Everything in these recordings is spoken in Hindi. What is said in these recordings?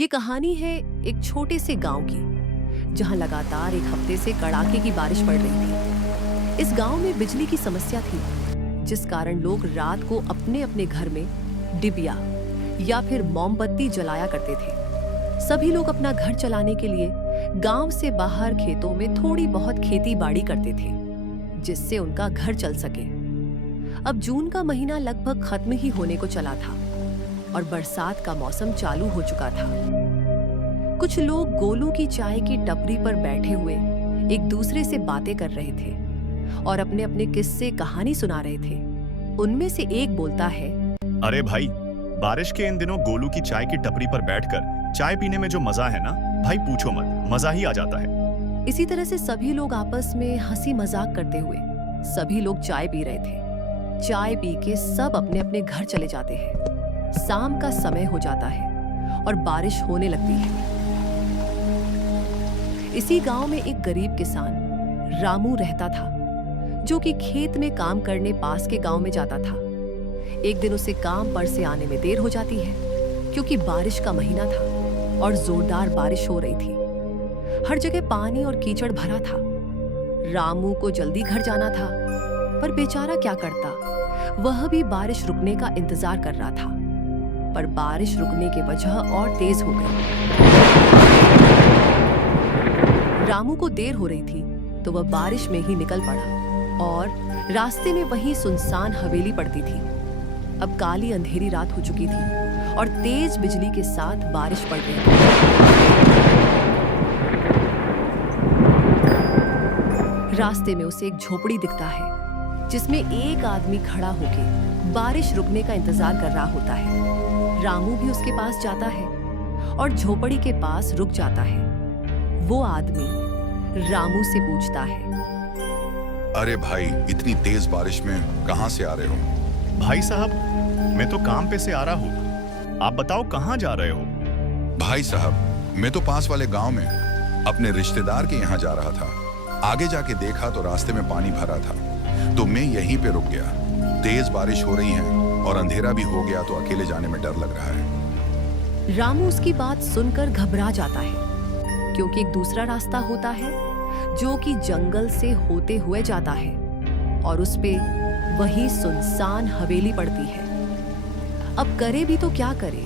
ये कहानी है एक छोटे से गांव की, जहां लगातार एक हफ्ते से कड़ाके की बारिश पड़ रही थी। इस गांव में बिजली की समस्या थी, जिस कारण लोग रात को अपने अपने घर में डिबिया या फिर मोमबत्ती जलाया करते थे। सभी लोग अपना घर चलाने के लिए गांव से बाहर खेतों में थोड़ी बहुत खेती बाड़ी करते थे, जिससे उनका घर चल सके। अब जून का महीना लगभग खत्म ही होने को चला था और बरसात का मौसम चालू हो चुका था। कुछ लोग गोलू की चाय की टपरी पर बैठे हुए एक दूसरे से बातें कर रहे थे और अपने अपने किस्से कहानी सुना रहे थे। उनमें से एक बोलता है, अरे भाई, बारिश के इन दिनों गोलू की चाय की टपरी पर बैठकर चाय पीने में जो मजा है ना भाई, पूछो मत, मजा ही आ जाता है। इसी तरह से सभी लोग आपस में हंसी मजाक करते हुए सभी लोग चाय पी रहे थे। चाय पी के सब अपने अपने घर चले जाते हैं। शाम का समय हो जाता है और बारिश होने लगती है। इसी गांव में एक गरीब किसान रामू रहता था, जो कि खेत में काम करने पास के गांव में जाता था। एक दिन उसे काम पर से आने में देर हो जाती है, क्योंकि बारिश का महीना था और जोरदार बारिश हो रही थी। हर जगह पानी और कीचड़ भरा था। रामू को जल्दी घर जाना था, पर बेचारा क्या करता, वह भी बारिश रुकने का इंतजार कर रहा था। पर बारिश रुकने की वजह और तेज हो गई। रामू को देर हो रही थी, तो वह बारिश में ही निकल पड़ा और रास्ते में वही सुनसान हवेली पड़ती थी। अब काली अंधेरी रात हो चुकी थी और तेज बिजली के साथ बारिश पड़ रही थी। रास्ते में उसे एक झोपड़ी दिखता है, जिसमें एक आदमी खड़ा होकर बारिश रुकने का इंतजार कर रहा होता है। रामू भी उसके पास जाता है और झोपड़ी के पास रुक जाता है। वो आदमी रामू से पूछता है, अरे भाई, इतनी तेज बारिश में कहां से आ रहे हो? भाई साहब, मैं तो काम पे से आ रहा हूँ। आप बताओ कहाँ जा रहे हो? भाई साहब, मैं तो पास वाले गांव में अपने रिश्तेदार के यहाँ जा रहा था। आगे जाके देखा तो रास्ते में पानी भरा था, तो मैं यहीं पे रुक गया। तेज बारिश हो रही है और अंधेरा भी हो गया, तो अकेले जाने में डर लग रहा है। रामू उसकी बात सुनकर घबरा जाता है, क्योंकि एक दूसरा रास्ता होता है जो कि जंगल से होते हुए जाता है और उस पे वही सुनसान हवेली पड़ती है। अब करे भी तो क्या करे,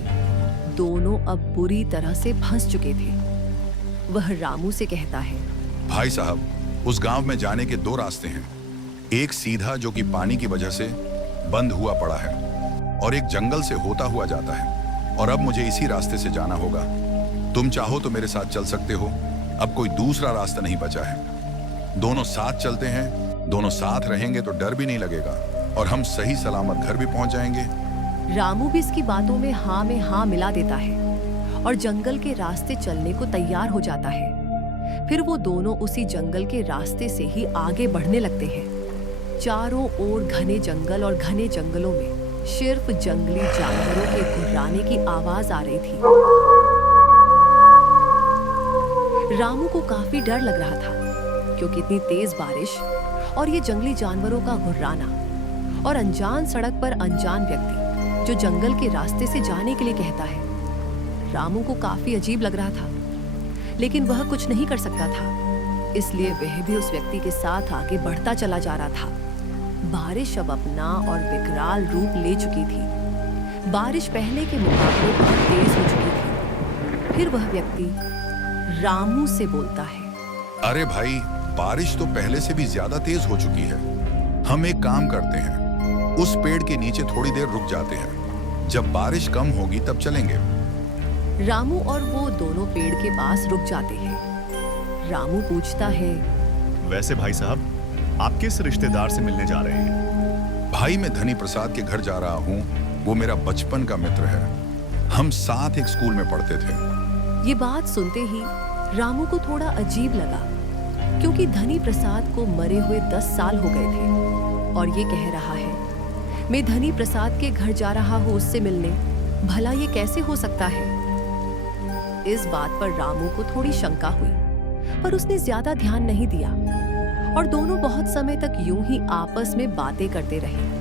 दोनों अब बुरी तरह से फंस चुके थे। वह रामू से कहता है, भाई साहब, उस गांव में जाने के दो रास्ते हैं। एक सीधा, जो कि पानी की वजह से बंद हुआ पड़ा है, और एक जंगल से होता हुआ जाता है, और अब मुझे इसी रास्ते से जाना होगा। तुम चाहो तो मेरे साथ चल सकते हो। अब कोई दूसरा रास्ता नहीं बचा है। दोनों साथ चलते हैं, दोनों साथ रहेंगे तो डर भी नहीं लगेगा और हम सही सलामत घर भी पहुंच जाएंगे। रामू भी इसकी बातों में हाँ मिला देता है और जंगल के रास्ते चलने को तैयार हो जाता है। फिर वो दोनों उसी जंगल के रास्ते से ही आगे बढ़ने लगते हैं। चारों ओर घने जंगल और घने जंगलों में सिर्फ जंगली जानवरों के गुर्राने की आवाज आ रही थी। रामू को काफी डर लग रहा था, क्योंकि इतनी तेज बारिश और ये जंगली जानवरों का गुर्राना और अनजान सड़क पर अनजान व्यक्ति जो जंगल के रास्ते से जाने के लिए कहता है, रामू को काफी अजीब लग रहा था। लेकिन वह कुछ नहीं कर सकता था, इसलिए वह भी उस व्यक्ति के साथ आगे बढ़ता चला जा रहा था। बारिश अब अपना और विकराल रूप ले चुकी थी। बारिश पहले के मुकाबले बहुत तेज हो चुकी थी। फिर वह व्यक्ति रामू से बोलता है, अरे भाई, बारिश तो पहले से भी ज्यादा तेज हो चुकी है। हम एक काम करते हैं, उस पेड़ के नीचे थोड़ी देर रुक जाते हैं। जब बारिश कम होगी तब चलेंगे। रामू और वो दोनों पेड़ के पास रुक जाते हैं। रामू पूछता है, वैसे भाई साहब, आप किस रिश्तेदार से मिलने जा रहे हैं? भाई, मैं धनी प्रसाद के घर जा रहा हूँ। वो मेरा बचपन का मित्र है। हम साथ एक स्कूल में पढ़ते थे। ये बात सुनते ही रामू को थोड़ा अजीब लगा, क्योंकि धनी प्रसाद को मरे हुए 10 साल हो गए थे और ये कह रहा है, मैं धनी प्रसाद के घर जा रहा हूँ उससे मिलने। भला ये कैसे हो सकता है? इस बात पर रामू को थोड़ी शंका हुई, पर उसने ज्यादा ध्यान नहीं दिया और दोनों बहुत समय तक यूं ही आपस में बातें करते रहे।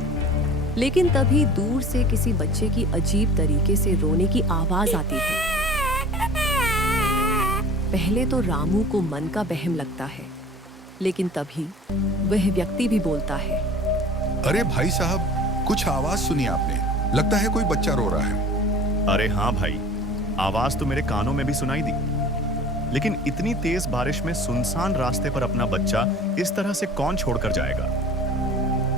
लेकिन तभी दूर से किसी बच्चे की अजीब तरीके से रोने की आवाज आती है। पहले तो रामू को मन का वहम लगता है, लेकिन तभी वह व्यक्ति भी बोलता है। अरे भाई साहब, कुछ आवाज सुनी आपने? लगता है कोई बच्चा रो रहा है। अरे हाँ भाई, आवाज तो मेरे कानों में भी सुनाई दी, लेकिन इतनी तेज बारिश में सुनसान रास्ते पर अपना बच्चा इस तरह से कौन छोड़कर जाएगा?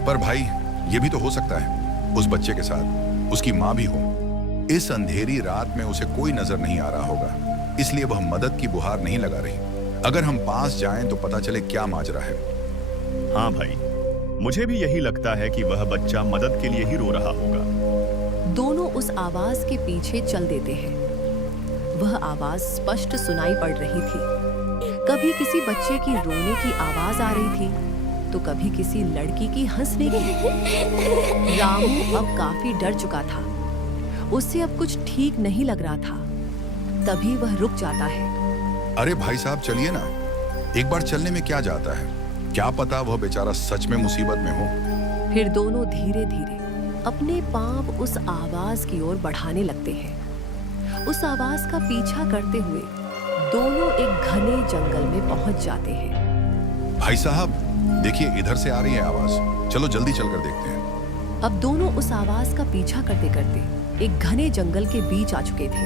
पर भाई, ये भी तो हो सकता है उस बच्चे के साथ उसकी माँ भी हो। इस अंधेरी रात में उसे कोई नजर नहीं आ रहा होगा, इसलिए वह मदद की गुहार नहीं लगा रही। अगर हम पास जाएं तो पता चले क्या माजरा है। हाँ भाई, मुझे भी यही लगता है कि वह बच्चा मदद के लिए ही रो रहा होगा। दोनों उस आवाज के पीछे चल देते हैं। वह आवाज स्पष्ट सुनाई पड़ रही थी। कभी किसी बच्चे की रोने की आवाज आ रही थी, तो कभी किसी लड़की की हंसने की। रामू अब काफी डर चुका था। उससे अब कुछ ठीक नहीं लग रहा था। तभी वह रुक जाता है। अरे भाई साहब, चलिए ना, एक बार चलने में क्या जाता है? क्या पता वह बेचारा सच में मुसीबत में हो। फिर दोनों धीरे धीरे अपने पांव उस आवाज की ओर बढ़ाने लगते हैं। उस आवाज का पीछा करते हुए दोनों एक घने जंगल में पहुंच जाते हैं। भाई साहब, देखिए इधर से आ रही है आवाज। चलो जल्दी चलकर देखते हैं। अब दोनों उस आवाज का पीछा करते करते एक घने जंगल के बीच आ चुके थे।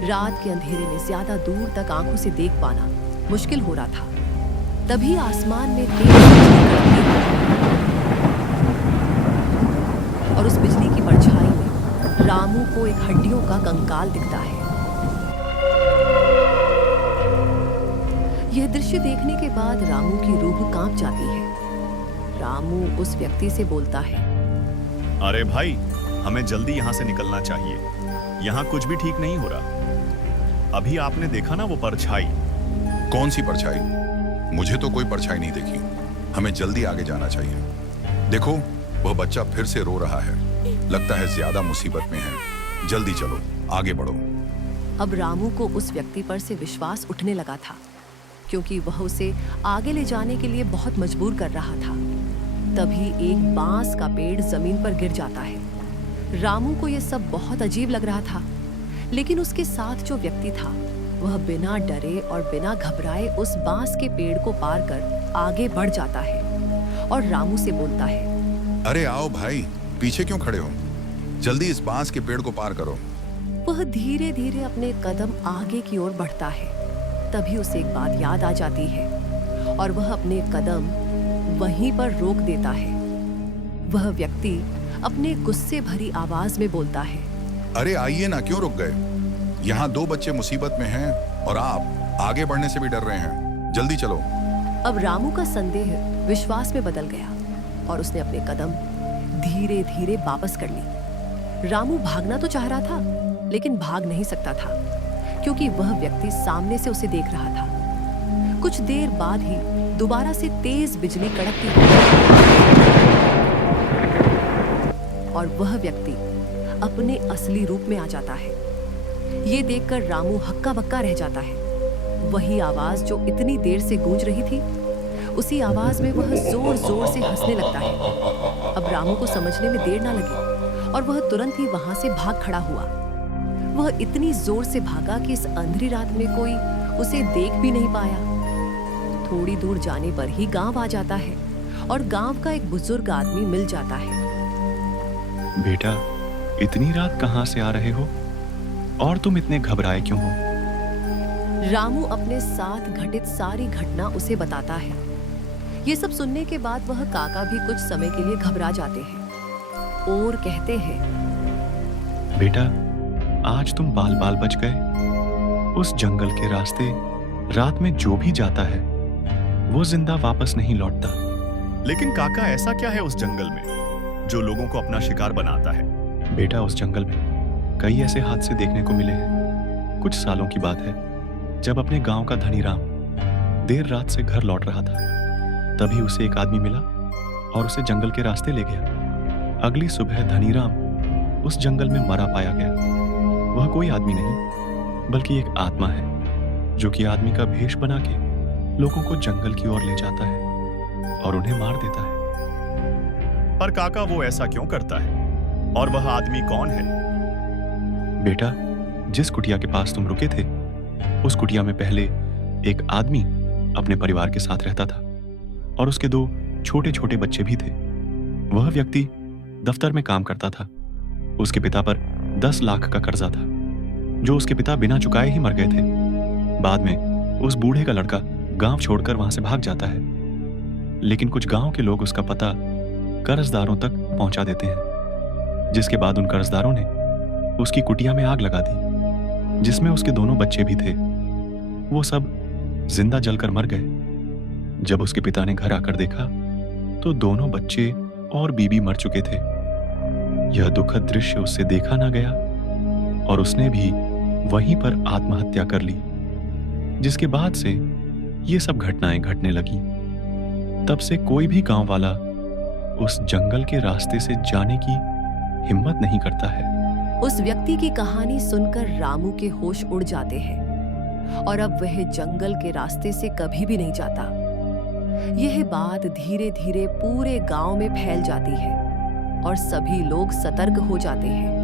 रात के अंधेरे में ज्यादा दूर तक आंखों से देख पाना मुश्किल हो रहा था। तभी आसमान में तेज बिजली कड़कती और उस बिजली की परछाई में रामू को एक हड्डियों का कंकाल दिखता है। यह दृश्य देखने के बाद रामू की रूह कांप जाती है। रामू उस व्यक्ति से बोलता है। अरे भाई, हमें जल्दी यहाँ से निकलना चाहिए। यहाँ कुछ भी ठीक नहीं हो रहा। अभी आपने देखा ना वो परछाई? कौन सी परछाई? मुझे तो कोई परछाई नहीं दिखी। हमें जल्दी आगे जाना चाहिए। देखो, वह बच्चा फिर से रो रहा है। लगता है ज्यादा मुसीबत में है। जल्दी चलो, आगे बढ़ो। अब रामू को उस व्यक्ति पर से विश्वास उठने लगा था, क्योंकि वह उसे आगे ले जाने के लिए बहुत मजबूर कर रहा था। तभी एक बांस का पेड़ जमीन पर गिर जाता है। रामू को यह सब बहुत अजीब लग रहा था, लेकिन उसके साथ जो व्यक्ति था वह बिना डरे और बिना घबराए उस बांस के पेड़ को पार कर आगे बढ़ जाता है और रामू से बोलता है। अरे आओ भाई, पीछे क्यों खड़े हो? जल्दी इस बांस के पेड़ को पार करो। वह धीरे धीरे अपने कदम आगे की ओर बढ़ता है। तभी उसे एक बात याद आ जाती है और वह अपने कदम वहीं पर रोक देता है। वह व्यक्ति अपने गुस्से भरी आवाज में बोलता है। अरे आइए ना, क्यों रुक गए? यहाँ 2 बच्चे मुसीबत में हैं और आप आगे बढ़ने से भी डर रहे हैं। जल्दी चलो। अब रामू का संदेह विश्वास में बदल गया और उसने अपने कदम धीरे धीरे वापस कर ली। रामू भागना तो चाह रहा था, लेकिन भाग नहीं सकता था, क्योंकि वह व्यक्ति सामने से उसे देख रहा था। कुछ देर बाद ही दोबारा से तेज बिजली कड़कती और वह व्यक्ति अपने असली रूप में आ जाता है। ये देखकर रामू हक्का बक्का रह जाता है। वही आवाज जो इतनी देर से गूंज रही थी, उसी आवाज में वह जोर जोर से हंसने लगता है। अब रामू को समझने में देर ना लगी और वह तुरंत ही वहां से भाग खड़ा हुआ। वह इतनी जोर से भागा कि इस अंधेरी रात में कोई उसे देख भी नहीं पाया। थोड़ी दूर जाने पर ही गांव आ जाता है और गांव का एक बुजुर्ग आदमी मिल जाता है। बेटा, इतनी रात कहाँ से आ रहे हो और तुम इतने घबराए क्यों हो? रामू अपने साथ घटित सारी घटना उसे बताता है। ये सब सुनने के बाद वह काका भी कुछ समय के लिए घबरा जाते हैं और कहते हैं। बेटा, आज तुम बाल बाल बच गए। उस जंगल के रास्ते रात में जो भी जाता है वो जिंदा वापस नहीं लौटता। लेकिन काका, ऐसा क्या है उस जंगल में जो लोगों को अपना शिकार बनाता है? बेटा, उस जंगल में कई ऐसे हादसे देखने को मिले हैं। कुछ सालों की बात है, जब अपने गांव का धनी राम देर रात से घर लौट रहा था, तभी उसे एक आदमी मिला और उसे जंगल के रास्ते ले गया। अगली सुबह धनी राम उस जंगल में मरा पाया गया। वह कोई आदमी नहीं, बल्कि एक आत्मा है जो कि आदमी का भेष बना के लोगों को जंगल की ओर ले जाता है और उन्हें मार देता है। पर काका, वो ऐसा क्यों करता है? और वह आदमी कौन है? बेटा, जिस कुटिया के पास तुम रुके थे, उस कुटिया में पहले एक आदमी अपने परिवार के साथ रहता था और उसके 2 छोटे छोटे बच्चे भी थे। वह व्यक्ति दफ्तर में काम करता था। उसके पिता पर 10 लाख का कर्जा था जो उसके पिता बिना चुकाए ही मर गए थे। बाद में उस बूढ़े का लड़का गांव छोड़कर वहां से भाग जाता है, लेकिन कुछ गांव के लोग उसका पता कर्जदारों तक पहुंचा देते हैं, जिसके बाद उन कर्जदारों ने उसकी कुटिया में आग लगा दी, जिसमें उसके दोनों बच्चे भी थे। वो सब जिंदा जलकर मर गए। जब उसके पिता ने घर आकर देखा तो दोनों बच्चे और बीबी मर चुके थे। यह दुखद दृश्य उससे देखा ना गया और उसने भी वहीं पर आत्महत्या कर ली, जिसके बाद से ये सब घटनाएं घटने लगी। तब से कोई भी गांव वाला उस जंगल के रास्ते से जाने की हिम्मत नहीं करता है। उस व्यक्ति की कहानी सुनकर रामू के होश उड़ जाते हैं और अब वह जंगल के रास्ते से कभी भी नहीं जाता। यह बात धीरे धीरे पूरे गांव में फैल जाती है और सभी लोग सतर्क हो जाते हैं।